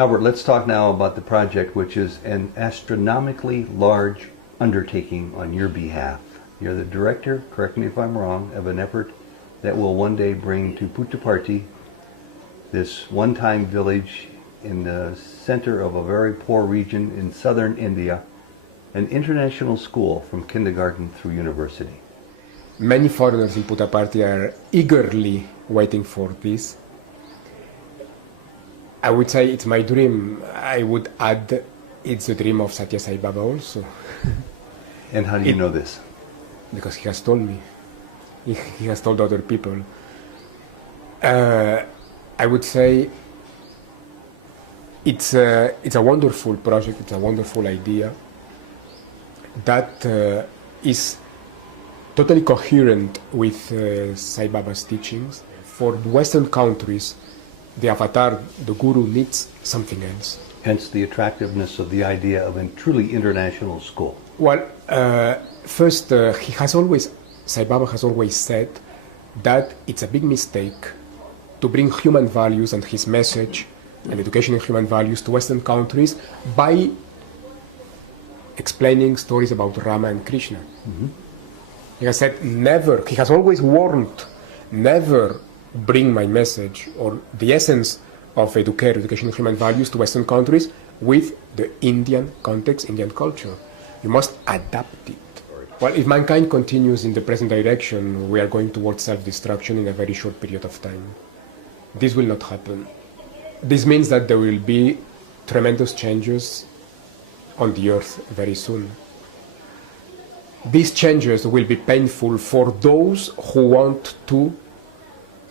Albert, let's talk now about the project, which is an astronomically large undertaking on your behalf. You're the director, correct me if I'm wrong, of an effort that will one day bring to Puttaparthi, this one-time village in the center of a very poor region in southern India, an international school from kindergarten through university. Many foreigners in Puttaparthi are eagerly waiting for this. I would say it's my dream. I would add it's a dream of Satya Sai Baba also. And how do you know this? Because he has told me. He has told other people. I would say it's a wonderful project, it's a wonderful idea that is totally coherent with Sai Baba's teachings. For Western countries, the avatar, the guru, needs something else. Hence the attractiveness of the idea of a truly international school. Well, first, Sai Baba has always said that it's a big mistake to bring human values and his message and education in human values to Western countries by explaining stories about Rama and Krishna. Mm-hmm. He has said never, he has always warned, never bring my message or the essence of education in human values to Western countries with the Indian context, Indian culture. You must adapt it. Well, if mankind continues in the present direction, we are going towards self-destruction in a very short period of time. This will not happen. This means that there will be tremendous changes on the earth very soon. These changes will be painful for those who want to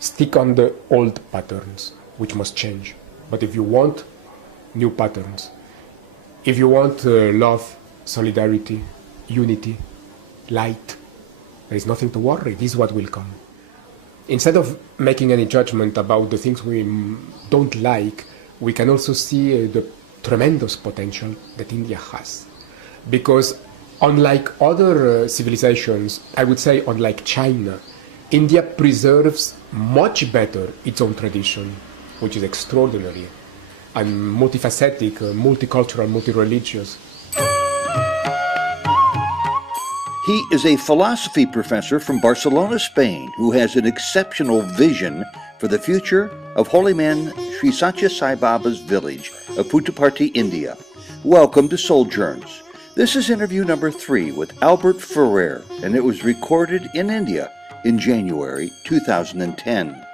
stick on the old patterns, which must change. But if you want new patterns, if you want love, solidarity, unity, light, there is nothing to worry. This is what will come. Instead of making any judgment about the things we don't like, we can also see the tremendous potential that India has. Because unlike other civilizations, I would say unlike China, India preserves much better its own tradition, which is extraordinary, and multifaceted, multicultural, multi-religious. He is a philosophy professor from Barcelona, Spain, who has an exceptional vision for the future of holy man Sri Satya Sai Baba's village of Puttaparthi, India. Welcome to Sojourns. This is interview number 3 with Albert Ferrer, and it was recorded in India in January 2010.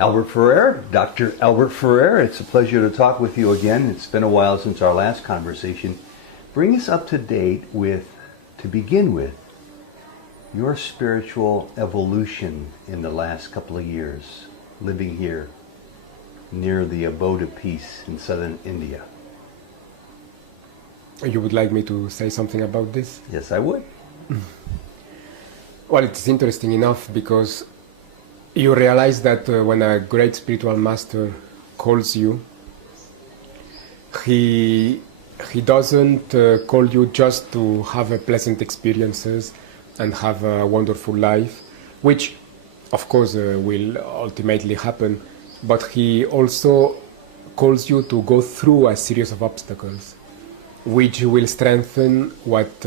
Albert Ferrer, Dr. Albert Ferrer, it's a pleasure to talk with you again. It's been a while since our last conversation. Bring us up to date with, to begin with, your spiritual evolution in the last couple of years, living here near the abode of peace in southern India. You would like me to say something about this? Yes, I would. Well, it's interesting enough because you realize that when a great spiritual master calls you, he doesn't call you just to have pleasant experiences and have a wonderful life, which of course will ultimately happen, but he also calls you to go through a series of obstacles which will strengthen what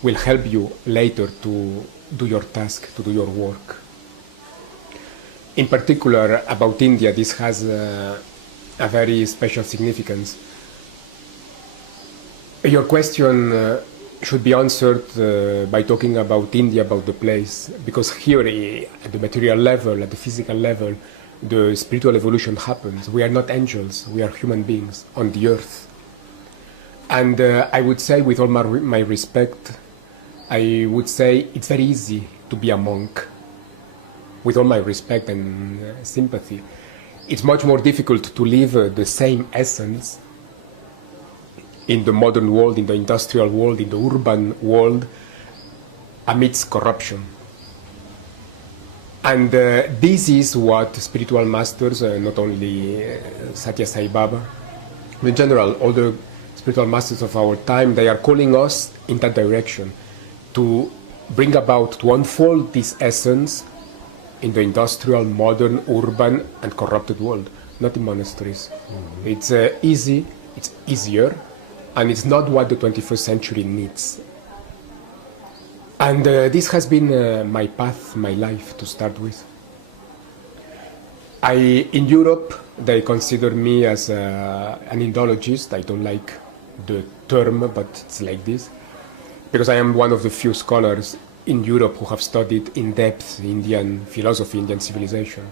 will help you later to do your task, to do your work. In particular, about India, this has a very special significance. Your question should be answered by talking about India, about the place, because here at the material level, at the physical level, the spiritual evolution happens. We are not angels, we are human beings on the earth. And I would say, with all my respect, I would say it's very easy to be a monk. With all my respect and sympathy, it's much more difficult to live the same essence in the modern world, in the industrial world, in the urban world, amidst corruption. And this is what spiritual masters, not only Satya Sai Baba, in general, all the spiritual masters of our time, they are calling us in that direction, to bring about, to unfold this essence in the industrial, modern, urban, and corrupted world. not in monasteries. It's easy, it's easier, and it's not what the 21st century needs. And this has been my path, my life to start with. In Europe, they consider me as an Indologist. I don't like the term, but it's like this, because I am one of the few scholars in Europe who have studied in depth Indian philosophy, Indian civilization.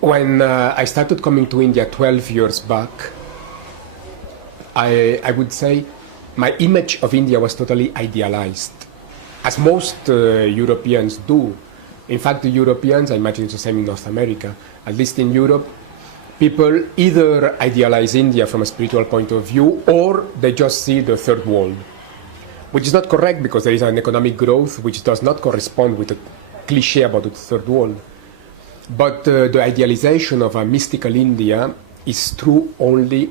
When I started coming to India 12 years back, I would say my image of India was totally idealized, as most Europeans do. In fact, the Europeans, I imagine it's the same in North America, at least in Europe, people either idealize India from a spiritual point of view, or they just see the third world, which is not correct, because there is an economic growth which does not correspond with the cliche about the third world. But the idealization of a mystical India is true only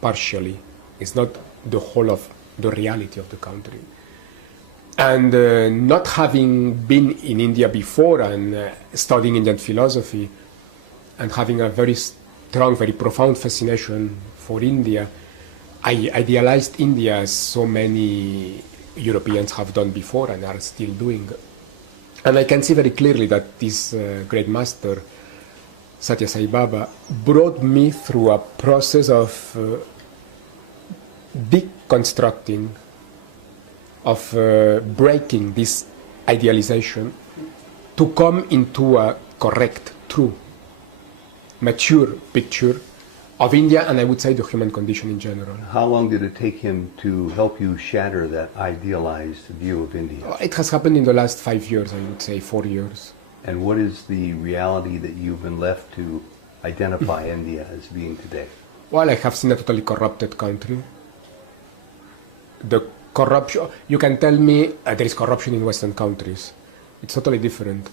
partially. It's not the whole of the reality of the country. And not having been in India before and studying Indian philosophy and having a very strong, very profound fascination for India, I idealized India as so many Europeans have done before and are still doing. And I can see very clearly that this great master, Satya Sai Baba, brought me through a process of deconstructing, of breaking this idealization to come into a correct, true, mature picture of India, and I would say the human condition in general. How long did it take him to help you shatter that idealized view of India? It has happened in the last 5 years, I would say 4 years. And what is the reality that you've been left to identify India as being today? Well, I have seen a totally corrupted country. The corruption, you can tell me there is corruption in Western countries. It's totally different.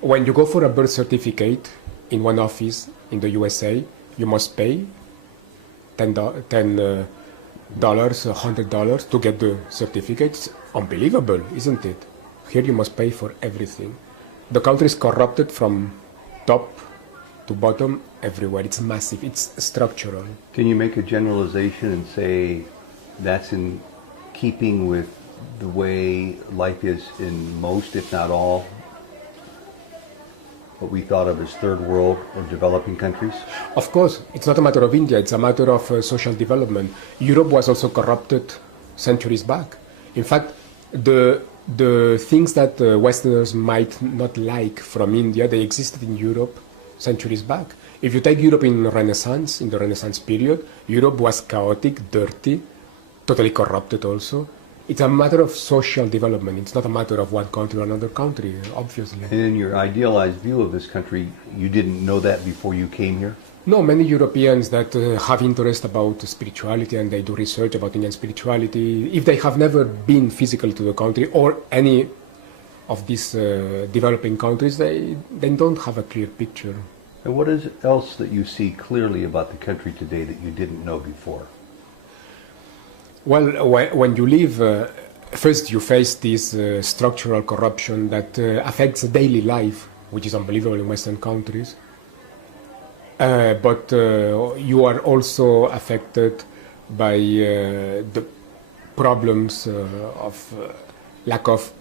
When you go for a birth certificate in one office in the USA, you must pay $10, $100 to get the certificate. It's unbelievable, isn't it? Here you must pay for everything. The country is corrupted from top to bottom everywhere. It's massive, it's structural. Can you make a generalization and say that's in keeping with the way life is in most, if not all, what we thought of as third world or developing countries? Of course, it's not a matter of India, it's a matter of social development. Europe was also corrupted centuries back. In fact, the things that Westerners might not like from India, they existed in Europe centuries back. If you take Europe in the Renaissance period, Europe was chaotic, dirty, totally corrupted also. It's a matter of social development. It's not a matter of one country or another country, obviously. And in your idealized view of this country, you didn't know that before you came here? No, many Europeans that have interest about spirituality and they do research about Indian spirituality, if they have never been physically to the country or any of these developing countries, they don't have a clear picture. And what is else that you see clearly about the country today that you didn't know before? Well, when you live, first you face this structural corruption that affects daily life, which is unbelievable in Western countries. But you are also affected by the problems of lack of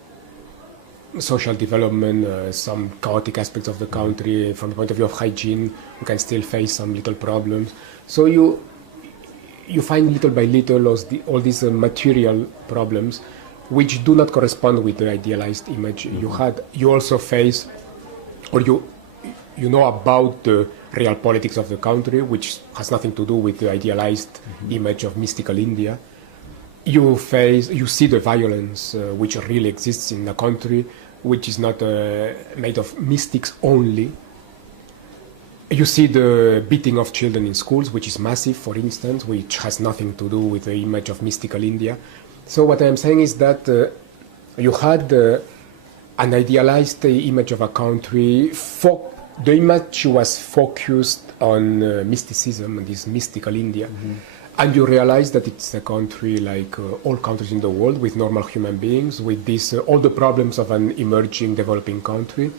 social development, some chaotic aspects of the country. From the point of view of hygiene, you can still face some little problems. So you find little by little all these material problems which do not correspond with the idealized image you had. You also face, or you know about the real politics of the country, which has nothing to do with the idealized image of mystical India. You see the violence which really exists in the country, which is not made of mystics only. You see the beating of children in schools, which is massive, for instance, which has nothing to do with the image of mystical India. So what I'm saying is that you had an idealized image of a country. The image was focused on mysticism and this mystical India. And you realize that it's a country like all countries in the world, with normal human beings, with all the problems of an emerging, developing country.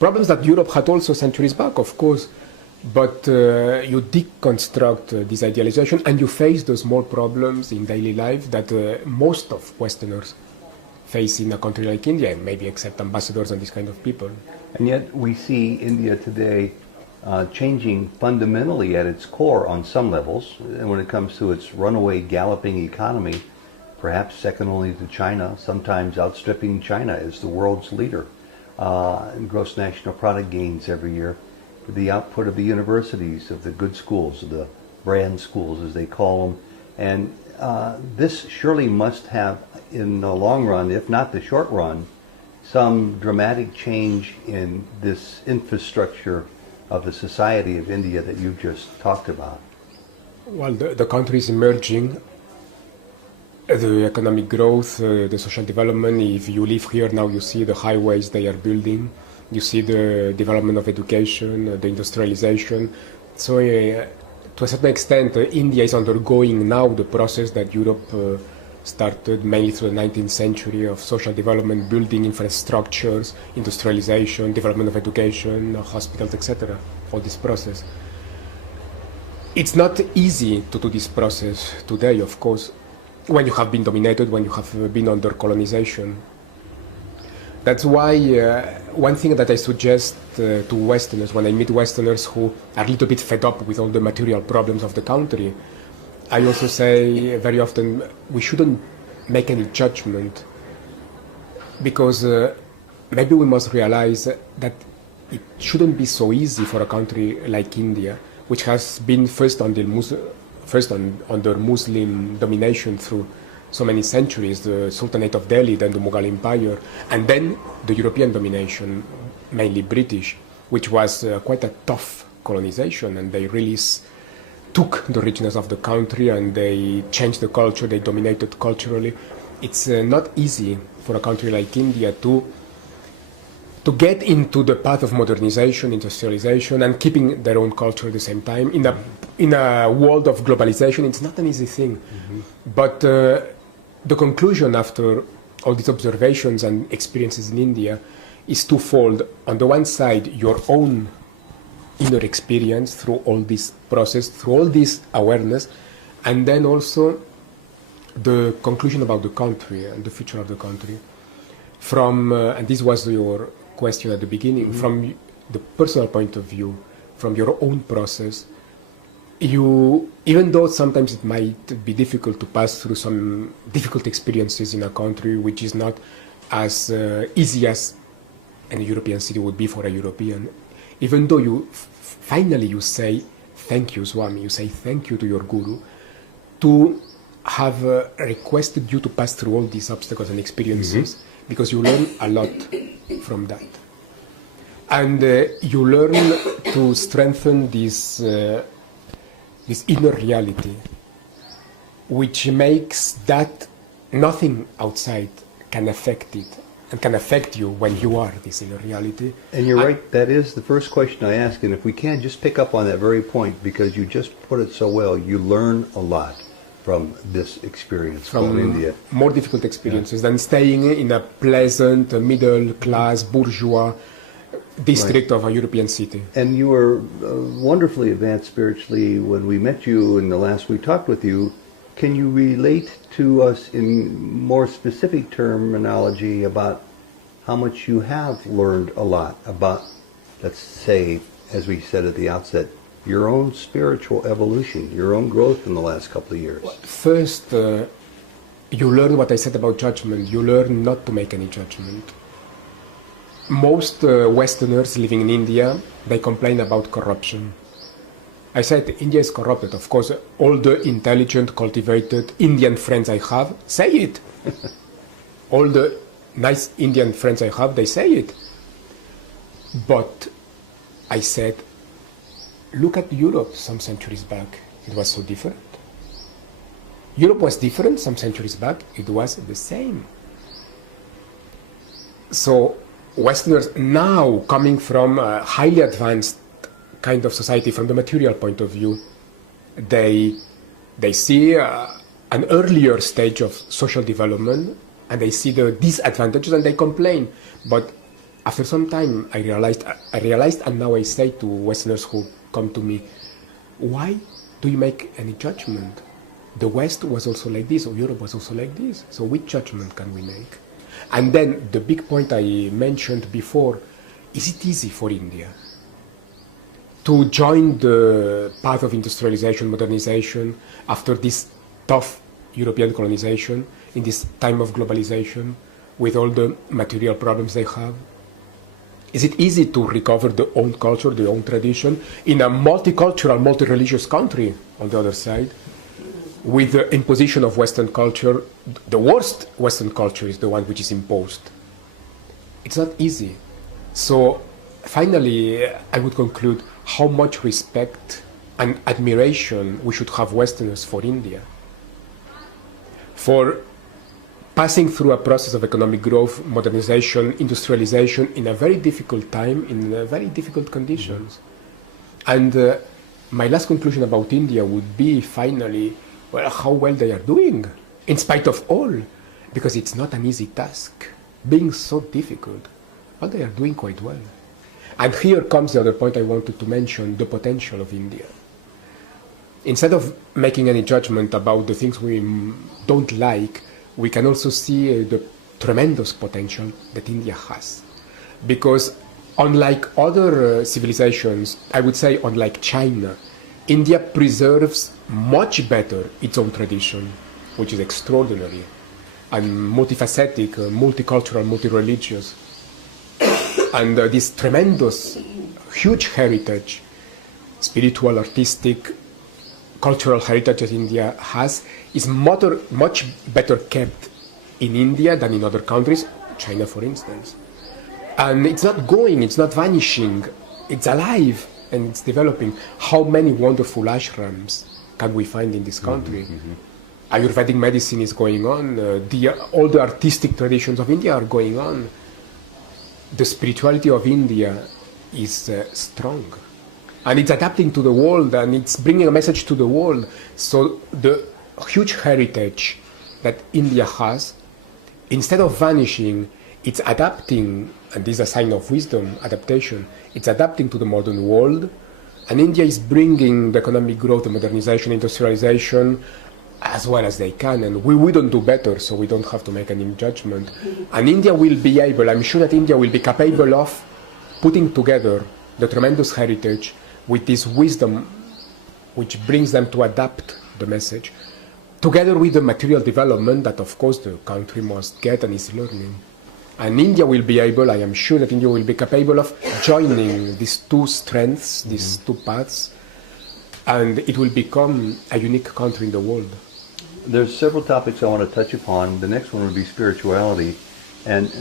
Problems that Europe had also centuries back, of course. But you deconstruct this idealization and you face the small problems in daily life that most of Westerners face in a country like India, maybe except ambassadors and this kind of people. And yet we see India today changing fundamentally at its core on some levels, and when it comes to its runaway galloping economy, perhaps second only to China, sometimes outstripping China as the world's leader in gross national product gains every year. The output of the universities, of the good schools, of the brand schools as they call them. And this surely must have, in the long run, if not the short run, some dramatic change in this infrastructure of the society of India that you've just talked about. Well, the country is emerging. The economic growth, the social development, if you live here now, you see the highways they are building. You see the development of education, the industrialization. So to a certain extent, India is undergoing now the process that Europe started mainly through the 19th century of social development, building infrastructures, industrialization, development of education, hospitals, etc. All this process. It's not easy to do this process today, of course, when you have been dominated, when you have been under colonization. That's why one thing that I suggest to Westerners, when I meet Westerners who are a little bit fed up with all the material problems of the country, I also say very often we shouldn't make any judgment, because maybe we must realize that it shouldn't be so easy for a country like India, which has been first under Muslim domination through so many centuries, the Sultanate of Delhi, then the Mughal Empire, and then the European domination, mainly British, which was quite a tough colonization, and they really took the richness of the country and they changed the culture, they dominated culturally. It's not easy for a country like India to get into the path of modernization, industrialization, and keeping their own culture at the same time. In a world of globalization, it's not an easy thing. Mm-hmm. But the conclusion after all these observations and experiences in India is twofold. On the one side, your own inner experience through all this process, through all this awareness, and then also the conclusion about the country and the future of the country. From, and this was your question at the beginning, mm-hmm. from the personal point of view, from your own process, even though sometimes it might be difficult to pass through some difficult experiences in a country which is not as easy as a European city would be for a European, even though you finally you say thank you, Swami, you say thank you to your Guru, to have requested you to pass through all these obstacles and experiences, mm-hmm. because you learn a lot from that. And you learn to strengthen this inner reality, which makes that nothing outside can affect it and can affect you when you are this inner reality. And you're right, that is the first question I ask, and if we can just pick up on that very point, because you just put it so well, you learn a lot from this experience from India. More difficult experiences than staying in a pleasant, middle-class, bourgeois district of a European city. And you were wonderfully advanced spiritually when we met you and the last we talked with you. Can you relate to us in more specific terminology about how much you have learned a lot about, let's say, as we said at the outset, your own spiritual evolution, your own growth in the last couple of years? First, you learn what I said about judgment. You learn not to make any judgment. Most Westerners living in India, they complain about corruption. I said India is corrupted. Of course, all the intelligent, cultivated Indian friends I have say it. All the nice Indian friends I have, they say it. But I said, look at Europe some centuries back. It was so different. Europe was different some centuries back. It was the same. So Westerners now, coming from a highly advanced kind of society from the material point of view, they see an earlier stage of social development, and they see the disadvantages and they complain. But after some time I realized, and now I say to Westerners who come to me, why do you make any judgment? The West was also like this, or Europe was also like this. So which judgment can we make? And then the big point I mentioned before, is it easy for India to join the path of industrialization, modernization, after this tough European colonization, in this time of globalization, with all the material problems they have? Is it easy to recover their own culture, their own tradition, in a multicultural, multi-religious country, on the other side, with the imposition of Western culture? The worst Western culture is the one which is imposed. It's not easy. So finally, I would conclude how much respect and admiration we should have Westerners for India, for passing through a process of economic growth, modernization, industrialization in a very difficult time, in very difficult conditions. And my last conclusion about India would be, finally, well, how well they are doing, in spite of all, because it's not an easy task, being so difficult, but they are doing quite well. And here comes the other point I wanted to mention, the potential of India. Instead of making any judgment about the things we don't like, we can also see the tremendous potential that India has. Because unlike other civilizations, I would say unlike China, India preserves much better its own tradition, which is extraordinary, and multifaceted, multicultural, multi-religious. And this tremendous, huge heritage, spiritual, artistic, cultural heritage that India has, is much better kept in India than in other countries, China for instance. And it's not going, it's not vanishing, it's alive and it's developing. How many wonderful ashrams can we find in this country? Ayurvedic medicine is going on, all the artistic traditions of India are going on. The spirituality of India is strong. And it's adapting to the world, and it's bringing a message to the world. So the huge heritage that India has, instead of vanishing, it's adapting, and this is a sign of wisdom, adaptation. It's adapting to the modern world, and India is bringing the economic growth, the modernization, industrialization, as well as they can, and we wouldn't do better, so we don't have to make any judgment. And India will be able, I'm sure that India will be capable of putting together the tremendous heritage with this wisdom which brings them to adapt the message, together with the material development that of course the country must get and is learning. And India will be able, I am sure that India will be capable of joining these two strengths, these two paths, and it will become a unique country in the world. There's several topics I want to touch upon. The next one would be spirituality. And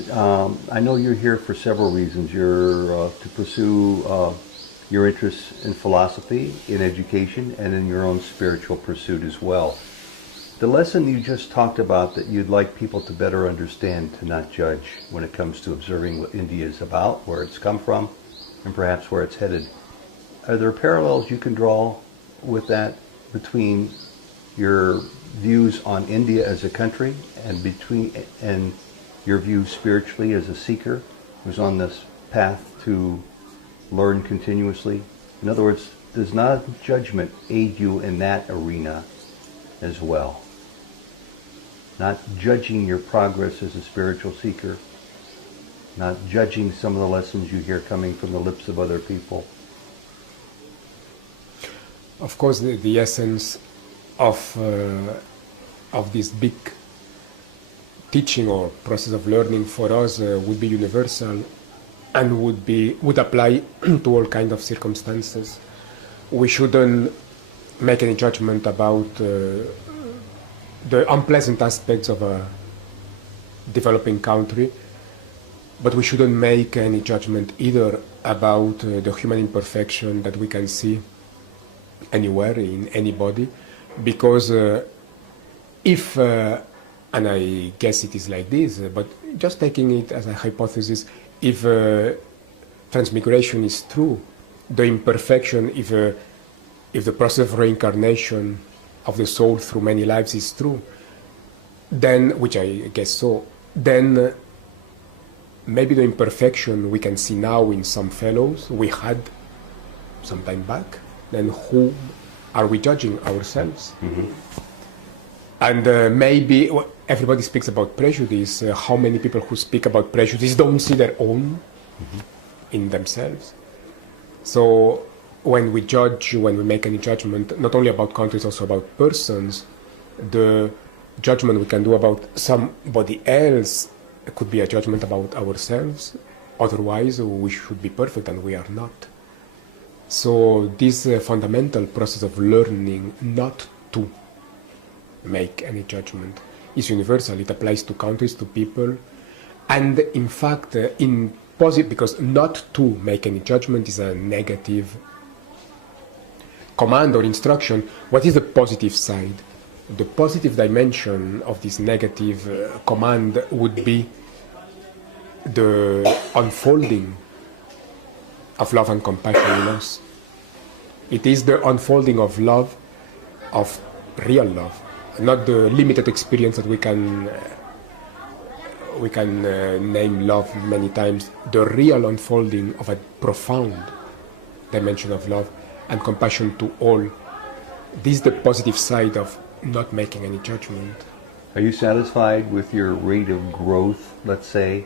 I know you're here for several reasons. You're to pursue your interests in philosophy, in education, and in your own spiritual pursuit as well. The lesson you just talked about that you'd like people to better understand, to not judge when it comes to observing what India is about, where it's come from, and perhaps where it's headed. Are there parallels you can draw with that between your views on India as a country and your views spiritually as a seeker who's on this path to learn continuously? In other words, does not judgment aid you in that arena as well? Not judging your progress as a spiritual seeker, not judging some of the lessons you hear coming from the lips of other people. Of course, the essence of this big teaching or process of learning for us would be universal and would apply to all kinds of circumstances. We shouldn't make any judgment about the unpleasant aspects of a developing country, but we shouldn't make any judgment either about the human imperfection that we can see anywhere in anybody, because if, and I guess it is like this, but just taking it as a hypothesis, if transmigration is true, the imperfection, if the process of reincarnation of the soul through many lives is true, then, which I guess so, then maybe the imperfection we can see now in some fellows we had some time back, then who are we judging ourselves? And maybe everybody speaks about prejudice. How many people who speak about prejudice don't see their own in themselves? So when we judge, when we make any judgment, not only about countries, also about persons, the judgment we can do about somebody else could be a judgment about ourselves. Otherwise, we should be perfect, and we are not. So this fundamental process of learning not to make any judgment is universal. It applies to countries, to people, and in fact, in positive, because not to make any judgment is a negative command or instruction. What is the positive side? The positive dimension of this negative command would be the unfolding of love and compassion in us. It is the unfolding of love, of real love, not the limited experience that we can name love many times. The real unfolding of a profound dimension of love and compassion to all. This is the positive side of not making any judgment. Are you satisfied with your rate of growth, let's say,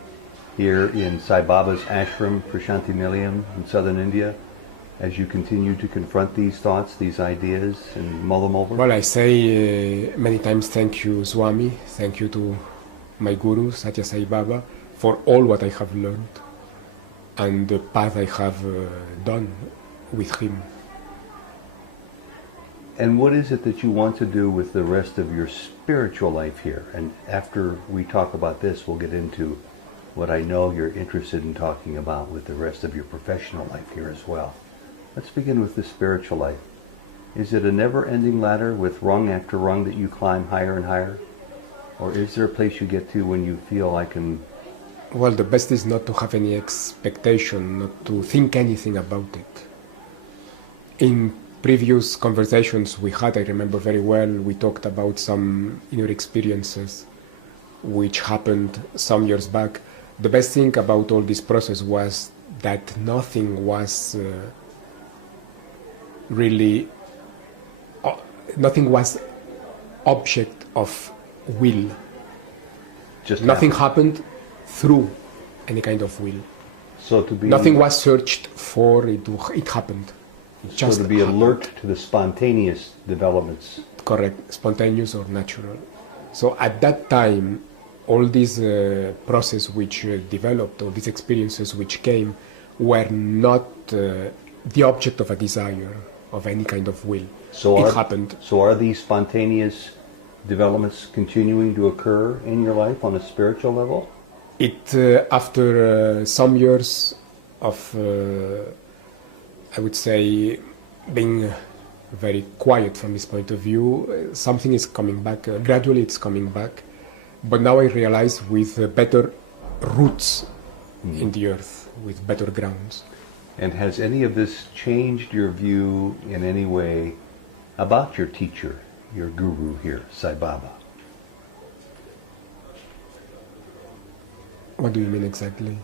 here in Sai Baba's ashram, Prashanti Nilayam in southern India, as you continue to confront these thoughts, these ideas, and mull them over? Well, I say many times thank you, Swami, thank you to my guru, Satya Sai Baba, for all what I have learned and the path I have done with him. And what is it that you want to do with the rest of your spiritual life here? And after we talk about this, we'll get into what I know you're interested in talking about with the rest of your professional life here as well. Let's begin with the spiritual life. Is it a never-ending ladder with rung after rung that you climb higher and higher? Or is there a place you get to when you feel I can... Well, the best is not to have any expectation, not to think anything about it. In previous conversations we had, I remember very well, we talked about some inner experiences which happened some years back. The best thing about all this process was that nothing was nothing was object of will. Just nothing happened through any kind of will. So to be... Nothing was searched for, it happened. So to be alert to the spontaneous developments. Correct, spontaneous or natural. So at that time, all these process which developed, all these experiences which came, were not the object of a desire, of any kind of will. So it happened. So are these spontaneous developments continuing to occur in your life on a spiritual level? It, after some years of, I would say, being very quiet from this point of view, something is coming back. Gradually it's coming back. But now I realize with better roots in the earth, with better grounds. And has any of this changed your view in any way about your teacher, your guru here, Sai Baba? What do you mean exactly?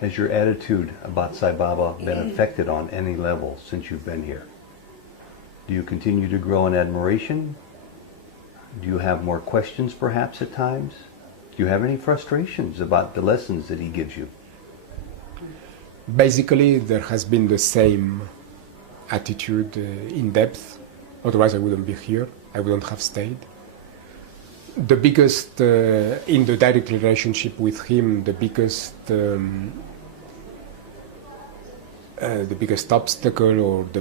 Has your attitude about Sai Baba been affected on any level since you've been here? Do you continue to grow in admiration? Do you have more questions perhaps at times? Do you have any frustrations about the lessons that he gives you? Basically, there has been the same attitude in depth. Otherwise, I wouldn't be here. I wouldn't have stayed. The biggest, in the direct relationship with him, the biggest obstacle or the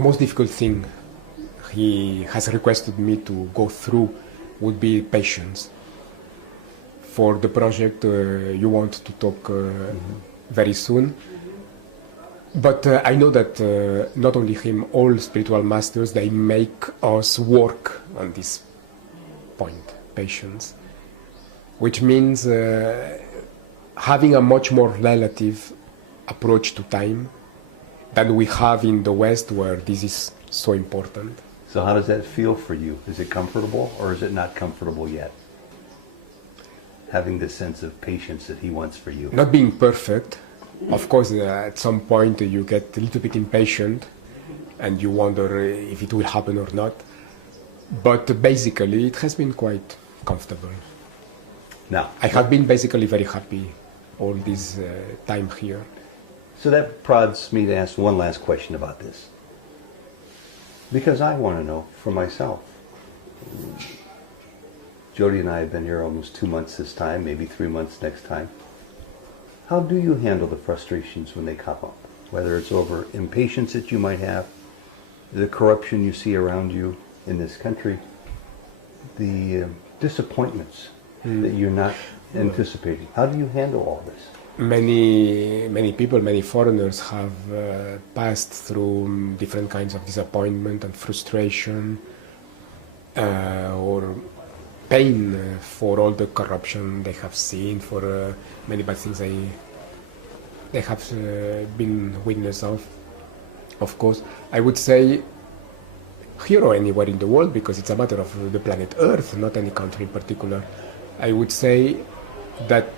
most difficult thing he has requested me to go through would be patience. For the project you want to talk very soon. But I know that not only him, all spiritual masters, they make us work on this point, patience, which means having a much more relative approach to time than we have in the West, where this is so important. So how does that feel for you? Is it comfortable or is it not comfortable yet? Having this sense of patience that he wants for you. Not being perfect, Of course, at some point you get a little bit impatient and you wonder if it will happen or not. But basically, it has been quite comfortable. Now, I have been basically very happy all this time here. so that prods me to ask one last question about this. Because I want to know for myself. Jody and I have been here almost 2 months this time, maybe 3 months next time. How do you handle the frustrations when they come up? Whether it's over impatience that you might have, the corruption you see around you in this country, the disappointments that you're not anticipating. How do you handle all this? Many people, many foreigners have passed through different kinds of disappointment and frustration or pain for all the corruption they have seen, for many bad things they have been witness of. Of course, I would say here or anywhere in the world, because it's a matter of the planet Earth, not any country in particular, I would say that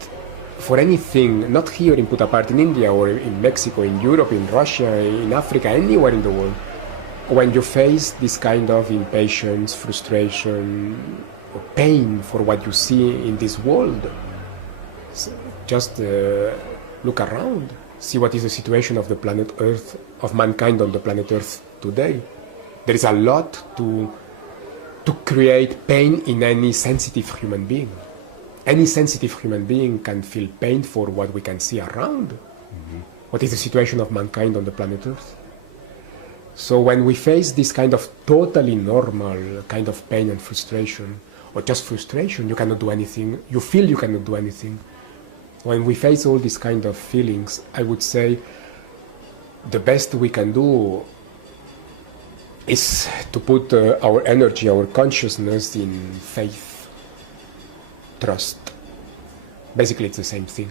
for anything, not here in Puttapart in India or in Mexico, in Europe, in Russia, in Africa, anywhere in the world, when you face this kind of impatience, frustration, or pain for what you see in this world, just look around, see what is the situation of the planet Earth, of mankind on the planet Earth today. There is a lot to create pain in any sensitive human being. Any sensitive human being can feel pain for what we can see around. Mm-hmm. What is the situation of mankind on the planet Earth? So when we face this kind of totally normal kind of pain and frustration, or just frustration, you cannot do anything, you feel you cannot do anything. When we face all these kind of feelings, I would say the best we can do is to put our energy, our consciousness in faith, trust. Basically, it's the same thing,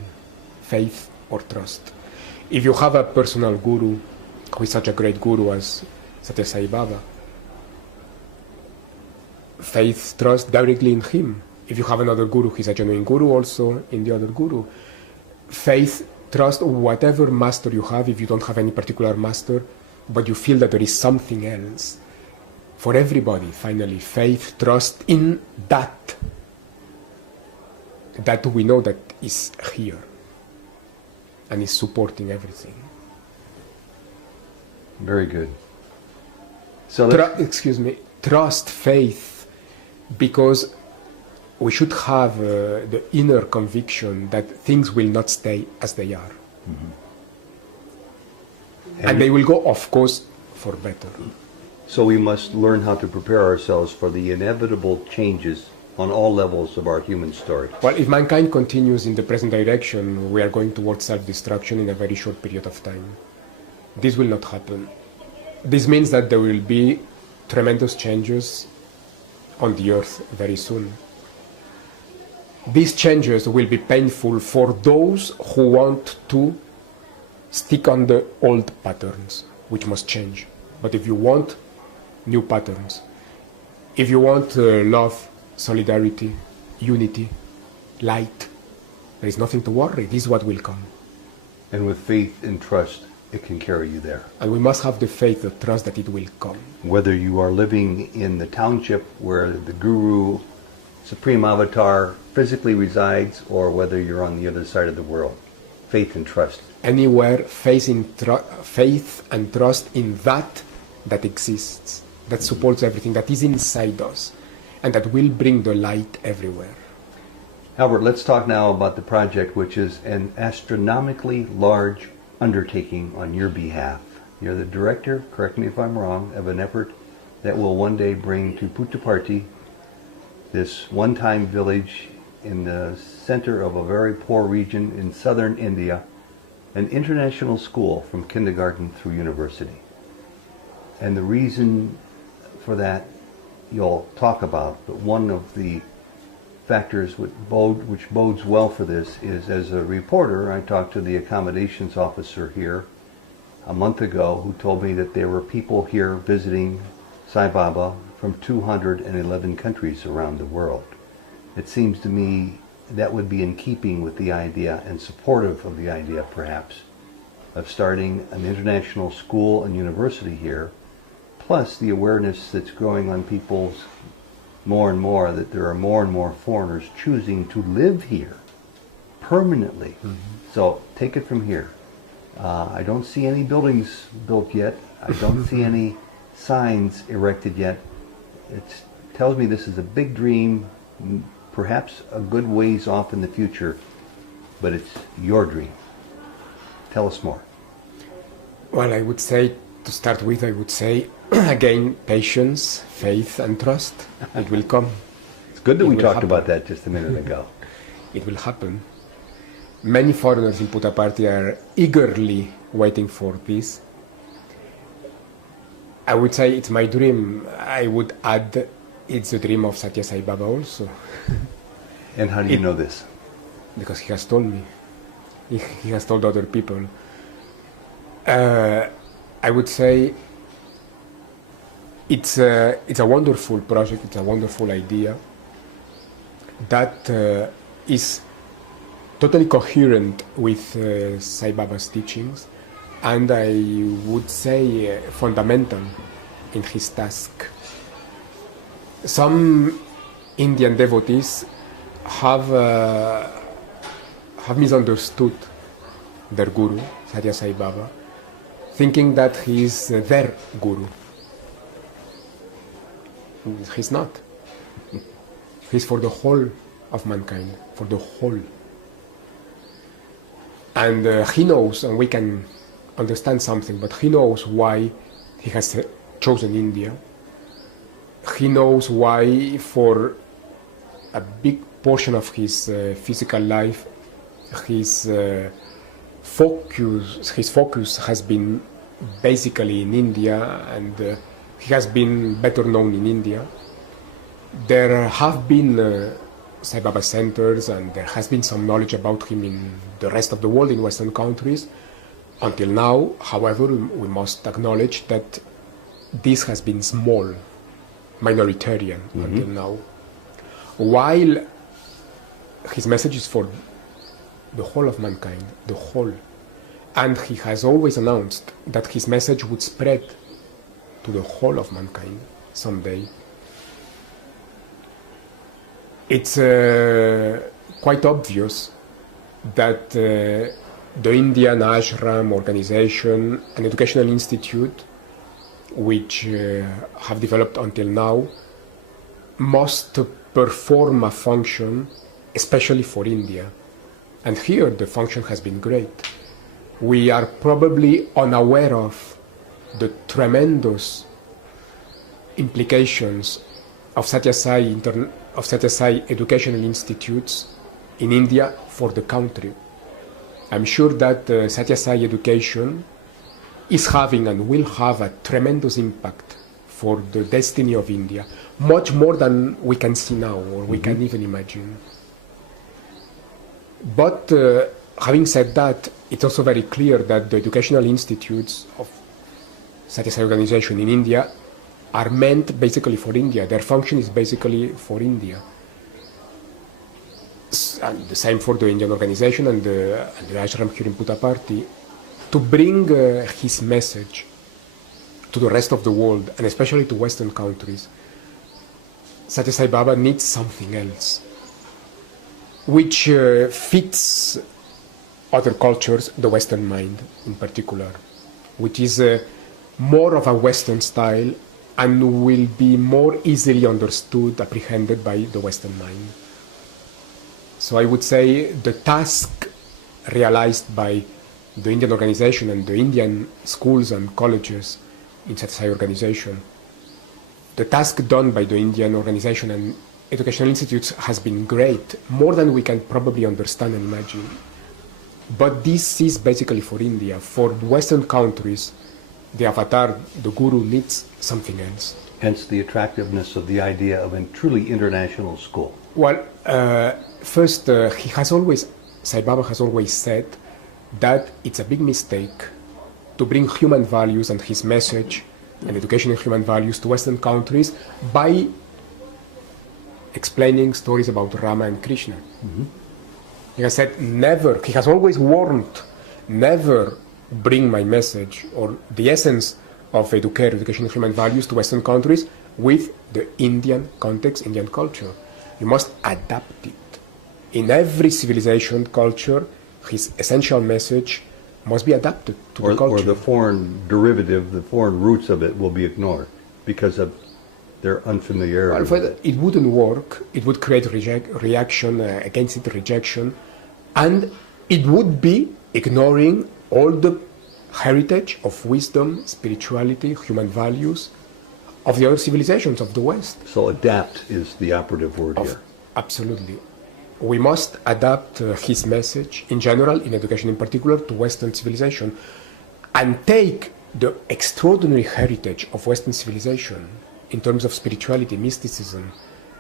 faith or trust. If you have a personal guru, who is such a great guru as Satya Sai Baba, faith, trust directly in him. If you have another guru, he's a genuine guru also in the other guru. Faith, trust, whatever master you have, if you don't have any particular master, but you feel that there is something else. For everybody, finally, faith, trust in that we know that is here and is supporting everything. Very good. So trust, faith, because we should have the inner conviction that things will not stay as they are. Mm-hmm. And they will go, of course, for better. So we must learn how to prepare ourselves for the inevitable changes on all levels of our human story. Well, if mankind continues in the present direction, we are going towards self-destruction in a very short period of time. This will not happen. This means that there will be tremendous changes on the earth very soon. These changes will be painful for those who want to stick on the old patterns, which must change. But if you want new patterns, if you want love, solidarity, unity, light, there is nothing to worry. This is what will come. And with faith and trust, it can carry you there. And we must have the faith, the trust that it will come. Whether you are living in the township where the Guru, Supreme Avatar, physically resides, or whether you're on the other side of the world, faith and trust. Anywhere, faith and trust in that exists, that supports everything, that is inside us, and that will bring the light everywhere. Albert, let's talk now about the project, which is an astronomically large undertaking on your behalf. You're the director, correct me if I'm wrong, of an effort that will one day bring to Puttaparthi, this one-time village in the center of a very poor region in southern India, an international school from kindergarten through university. And the reason for that you'll talk about, but one of the factors which bodes well for this is, as a reporter, I talked to the accommodations officer here a month ago who told me that there were people here visiting Sai Baba from 211 countries around the world. It seems to me that would be in keeping with the idea and supportive of the idea, perhaps, of starting an international school and university here, plus the awareness that's growing on people's more and more that there are more and more foreigners choosing to live here permanently. So take it from here. I don't see any buildings built yet. I don't see any signs erected yet. It tells me this is a big dream, perhaps a good ways off in the future, but it's your dream. Tell us more. Well, I would say, to start with, I would say, again, patience, faith, and trust. It will come. It's good that we talked happen. about that just a minute ago. It will happen. Many foreigners in Puttaparthi are eagerly waiting for this. I would say it's my dream. I would add it's the dream of Satya Sai Baba also. And how do you know this? Because he has told me. He has told other people. I would say it's a wonderful project, it's a wonderful idea that is totally coherent with Sai Baba's teachings, and I would say fundamental in his task. Some Indian devotees have misunderstood their guru, Satya Sai Baba, thinking that he is their guru. He's not. He's for the whole of mankind, for the whole. And he knows, and we can understand something, but he knows why he has chosen India. He knows why for a big portion of his physical life, his focus has been basically in India, and he has been better known in India. There have been Sai Baba centers, and there has been some knowledge about him in the rest of the world, in Western countries. Until now, however, we must acknowledge that this has been small, minoritarian until now. While his message is for the whole of mankind, the whole. And he has always announced that his message would spread to the whole of mankind someday. It's quite obvious that the Indian Ashram organization and educational institute, which have developed until now, must perform a function especially for India. And here the function has been great. We are probably unaware of the tremendous implications of Satya Sai educational institutes in India for the country. I'm sure that Satya Sai education is having and will have a tremendous impact for the destiny of India, much more than we can see now or we can even imagine. But having said that, it's also very clear that the educational institutes of Satya Sai organization in India are meant basically for India. Their function is basically for India. And the same for the Indian organization and the ashram here in Puttaparthi, to bring his message to the rest of the world, and especially to Western countries. Satya Sai Baba needs something else, which fits other cultures, the Western mind in particular, which is more of a Western style and will be more easily understood, apprehended by the Western mind. So I would say the task realized by the Indian organization and the Indian schools and colleges in Satya Sai organization, the task done by the Indian organization and educational institutes has been great, more than we can probably understand and imagine. But this is basically for India. For Western countries, the avatar, the guru, needs something else. Hence the attractiveness of the idea of a truly international school. Well, first, Sai Baba has always said that it's a big mistake to bring human values and his message and education in human values to Western countries by explaining stories about Rama and Krishna. He has said never, he has always warned, never bring my message or the essence of education and human values to Western countries with the Indian context, Indian culture. You must adapt it. In every civilization culture, his essential message must be adapted to the culture. Or the foreign derivative, the foreign roots of it will be ignored because of their unfamiliarity. Well, it wouldn't work. It would create reaction against it, rejection, and it would be ignoring all the heritage of wisdom, spirituality, human values of the other civilizations of the West. So adapt is the operative word here. Absolutely. We must adapt his message in general, in education in particular, to Western civilization and take the extraordinary heritage of Western civilization in terms of spirituality, mysticism,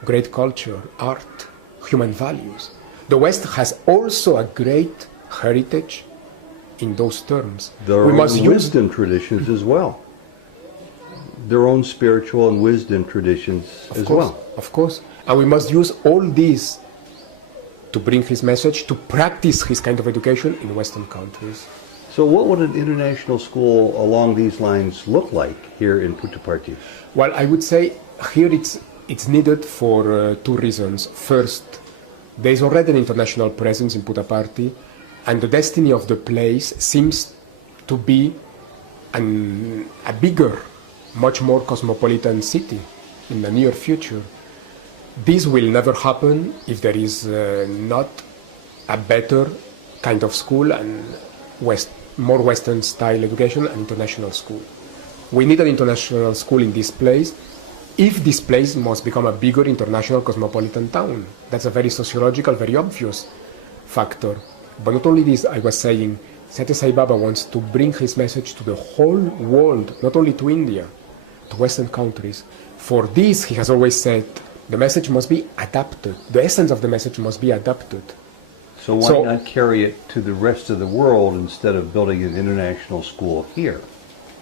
great culture, art, human values. The West has also a great heritage in those terms. Their own wisdom traditions as well. Their own spiritual and wisdom traditions as well. Of course. And we must use all these to bring his message, to practice his kind of education in Western countries. So what would an international school along these lines look like here in Puttaparthi? Well, I would say here it's needed for two reasons. First, there is already an international presence in Puttaparthi, and the destiny of the place seems to be a bigger, much more cosmopolitan city in the near future. This will never happen if there is not a better kind of school and more Western style education and international school. We need an international school in this place if this place must become a bigger international cosmopolitan town. That's a very sociological, very obvious factor. But not only this, I was saying, Satya Sai Baba wants to bring his message to the whole world, not only to India, to Western countries. For this, he has always said, the message must be adapted. The essence of the message must be adapted. So why not carry it to the rest of the world instead of building an international school here?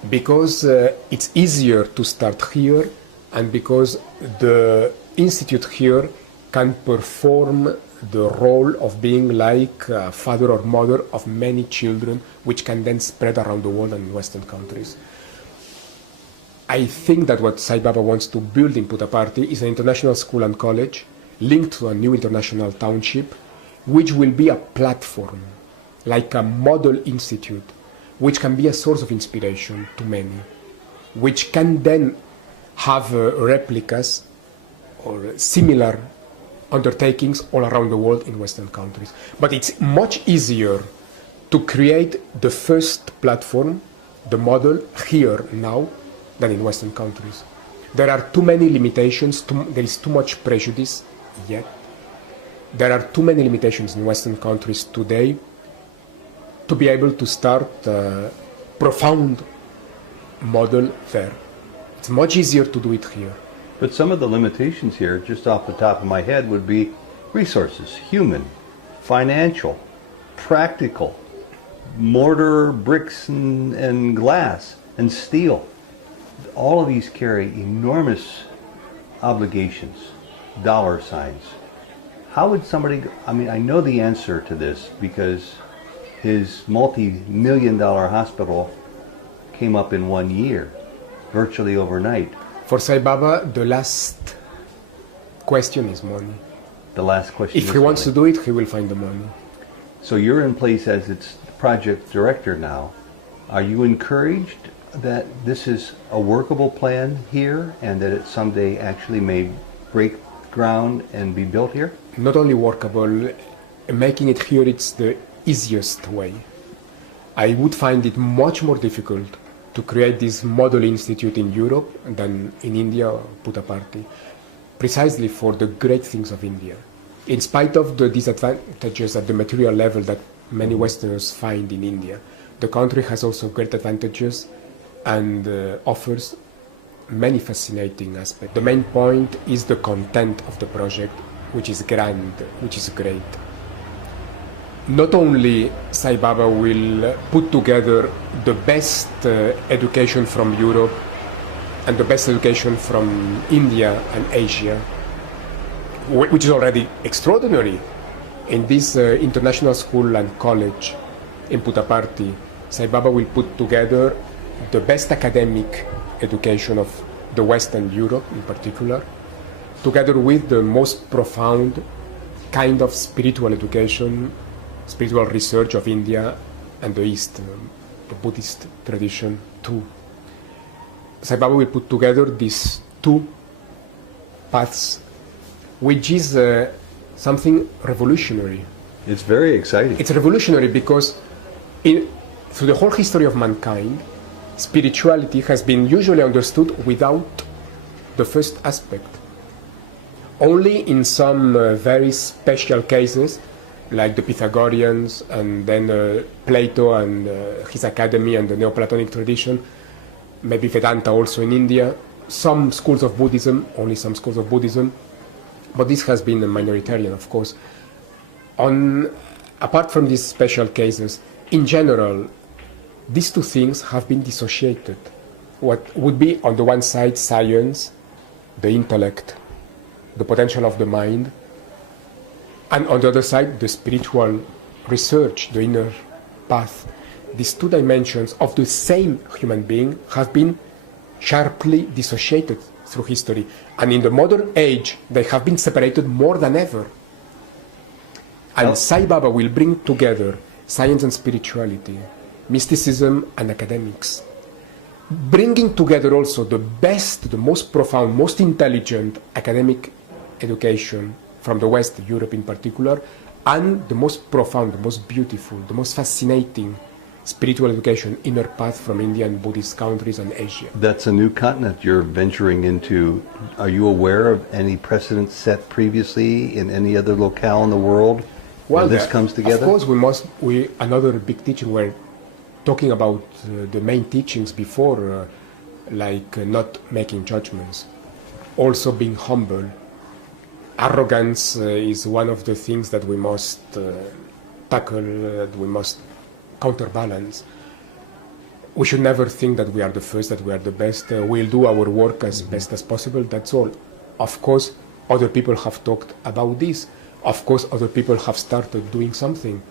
Because it's easier to start here, and because the institute here can perform the role of being like a father or mother of many children, which can then spread around the world and in Western countries. I think that what Sai Baba wants to build in Puttaparthi is an international school and college linked to a new international township, which will be a platform, like a model institute, which can be a source of inspiration to many, which can then have replicas or similar undertakings all around the world in Western countries. But it's much easier to create the first platform, the model, here now, than in Western countries. There are too many limitations, there is too much prejudice yet. There are too many limitations in Western countries today to be able to start a profound model there. It's much easier to do it here. But some of the limitations here, just off the top of my head, would be resources, human, financial, practical, mortar, bricks, and glass, and steel. All of these carry enormous obligations, dollar signs. How would somebody, I mean, I know the answer to this because his multi-million-dollar hospital came up in 1 year, virtually overnight. For Sai Baba, the last question is money. The last question If he wants to do it, he will find the money. So you're in place as its project director now. Are you encouraged that this is a workable plan here and that it someday actually may break ground and be built here? Not only workable, making it here, it's the easiest way. I would find it much more difficult to create this model institute in Europe than in India or Puttaparthi, precisely for the great things of India. In spite of the disadvantages at the material level that many Westerners find in India, the country has also great advantages and offers many fascinating aspects. The main point is the content of the project, which is grand, which is great. Not only Sai Baba will put together the best education from Europe and the best education from India and Asia, which is already extraordinary. In this international school and college in Puttaparthi, Sai Baba will put together the best academic education of the West and Europe in particular, together with the most profound kind of spiritual education, spiritual research of India and the East, the Buddhist tradition too. Sai Baba will put together these two paths, which is something revolutionary. It's very exciting. It's revolutionary because through the whole history of mankind, spirituality has been usually understood without the first aspect. Only in some very special cases, like the Pythagoreans and then Plato and his academy and the Neoplatonic tradition, maybe Vedanta also in India, some schools of Buddhism, only some schools of Buddhism, but this has been minoritarian, of course. Apart from these special cases, in general, these two things have been dissociated. What would be, on the one side, science, the intellect, the potential of the mind, and on the other side, the spiritual research, the inner path. These two dimensions of the same human being have been sharply dissociated through history. And in the modern age, they have been separated more than ever. And Sai Baba will bring together science and spirituality, mysticism and academics, bringing together also the best, the most profound, most intelligent academic education from the West, Europe in particular, and the most profound, the most beautiful, the most fascinating spiritual education, inner path from India and Buddhist countries and Asia. That's a new continent you're venturing into. Are you aware of any precedents set previously in any other locale in the world where this comes together? Of course, another big teaching, we're talking about the main teachings before, like not making judgments, also being humble. Arrogance is one of the things that we must tackle, we must counterbalance. We should never think that we are the first, that we are the best. We'll do our work as best as possible, that's all. Of course, other people have talked about this. Of course, other people have started doing something.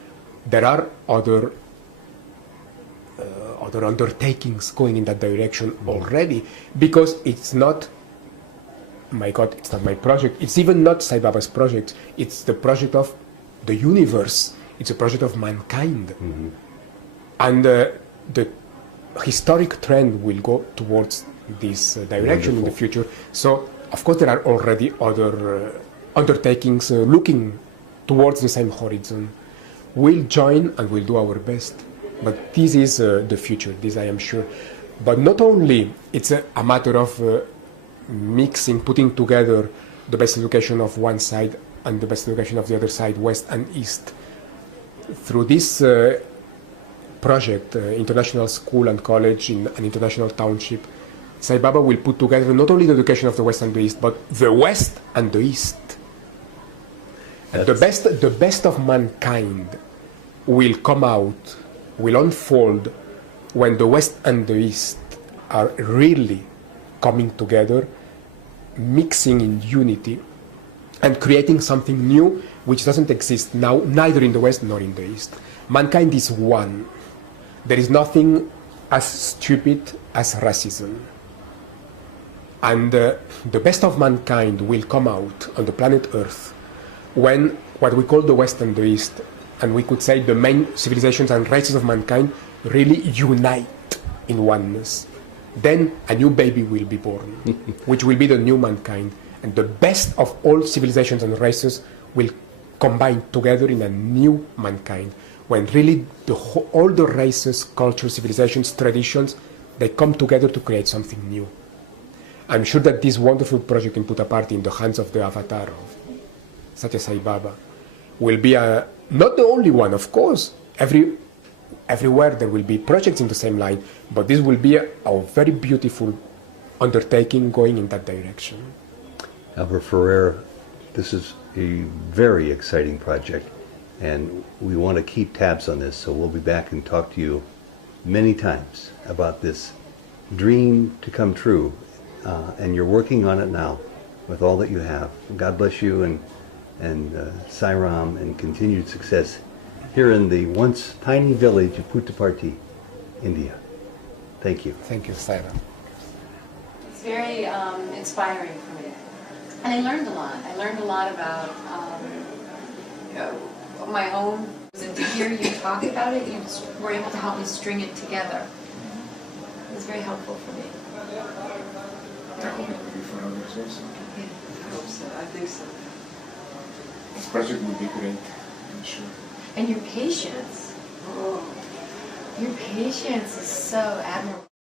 There are other undertakings going in that direction already, because it's not, my God, it's not my project. It's even not Sai Baba's project. It's the project of the universe. It's a project of mankind. Mm-hmm. And the historic trend will go towards this direction in the future. So, of course, there are already other undertakings looking towards the same horizon. We'll join and we'll do our best. But this is the future, this I am sure. But not only it's a matter of mixing, putting together the best education of one side and the best education of the other side, West and East. Through this project, International School and College in an international township, Sai Baba will put together not only the education of the West and the East, but the West and the East. The best of mankind will come out, will unfold when the West and the East are really coming together, mixing in unity, and creating something new which doesn't exist now, neither in the West nor in the East. Mankind is one. There is nothing as stupid as racism. And the best of mankind will come out on the planet Earth when what we call the West and the East, and we could say the main civilizations and races of mankind, really unite in oneness. Then a new baby will be born, which will be the new mankind. And the best of all civilizations and races will combine together in a new mankind, when really all the races, cultures, civilizations, traditions, they come together to create something new. I'm sure that this wonderful project in Puttaparthi, in the hands of the avatar of Satya Sai Baba, will be not the only one, of course. Everywhere there will be projects in the same line, but this will be a very beautiful undertaking going in that direction. Albert Ferrer, this is a very exciting project, and we want to keep tabs on this, so we'll be back and talk to you many times about this dream to come true, and you're working on it now with all that you have. God bless you, and Sairam, and continued success here in the once tiny village of Puttaparthi. India. Thank you. Thank you, Sarah. It's very inspiring for me. And I learned a lot. I learned a lot about my own. And to hear you talk about it, you were able to help me string it together. It was very helpful for me. That will help you for others also. I hope so. I think so. This project will be great, I'm sure. And your patience. Oh, your patience is so admirable.